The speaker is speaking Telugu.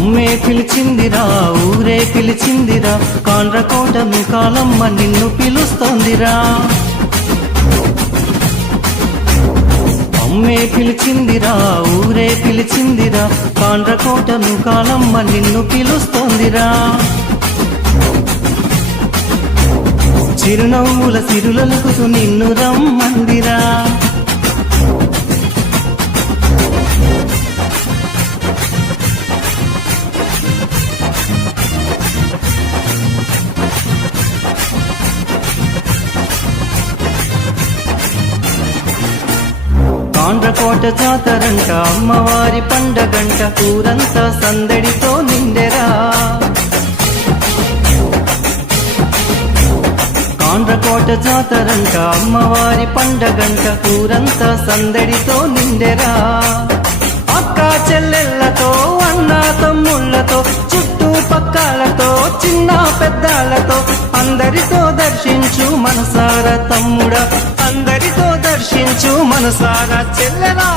పిలిచిందిరా ఊరే పిలిచిందిరా. కాండ్రకోటమి కాలమ్మ నిన్ను పిలుస్తోందిరా. అమ్మే పిలిచిందిరా ఊరే పిలిచిందిరా. కాండ్రకోటను కాలమ్మ నిన్ను పిలుస్తోందిరా. చిరునవ్వుల సిరులలుకుతూ నిన్ను రమ్మందిరా. ఆంధ్రకోట జాతరంట అమ్మవారి పండగంట ఊరంతా సందడితో నిండెరా. కాండ్రకోట జాతరంట అమ్మవారి పండగంట ఊరంతా సందడితో నిండెరా. అక్క చెల్లెళ్ళతో అన్న తమ్ముళ్ళతో చుట్టూ పక్కాలతో చిన్న పెద్దాలతో అందరితో దర్శించు మనసార తమ్ముడా అందరితో దర్శించు మనసారా చెల్లెలా?